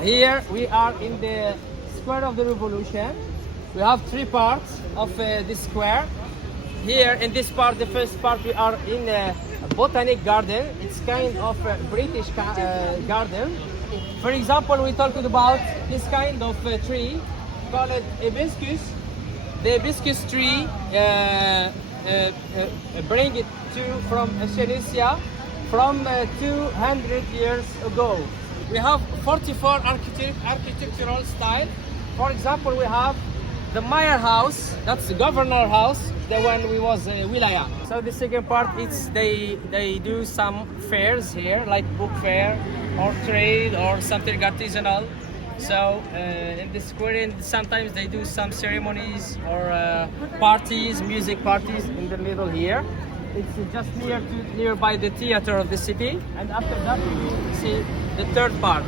Here we are in the Square of the Revolution. We have three parts of this square. Here in this part, the first part, we are in a botanic garden. It's kind of a British garden. For example, we talked about this kind of tree called hibiscus. The hibiscus tree bring it from Tunisia from 200 years ago. We have 44 architectural style. For example, we have the mayor house, that's the governor house, the one we was wilaya. So the second part, it's they do some fairs here, like book fair or trade or something artisanal. So in the square, sometimes they do some ceremonies or parties, music parties in the middle here. It's just nearby the theater of the city. And after that, we see the third part.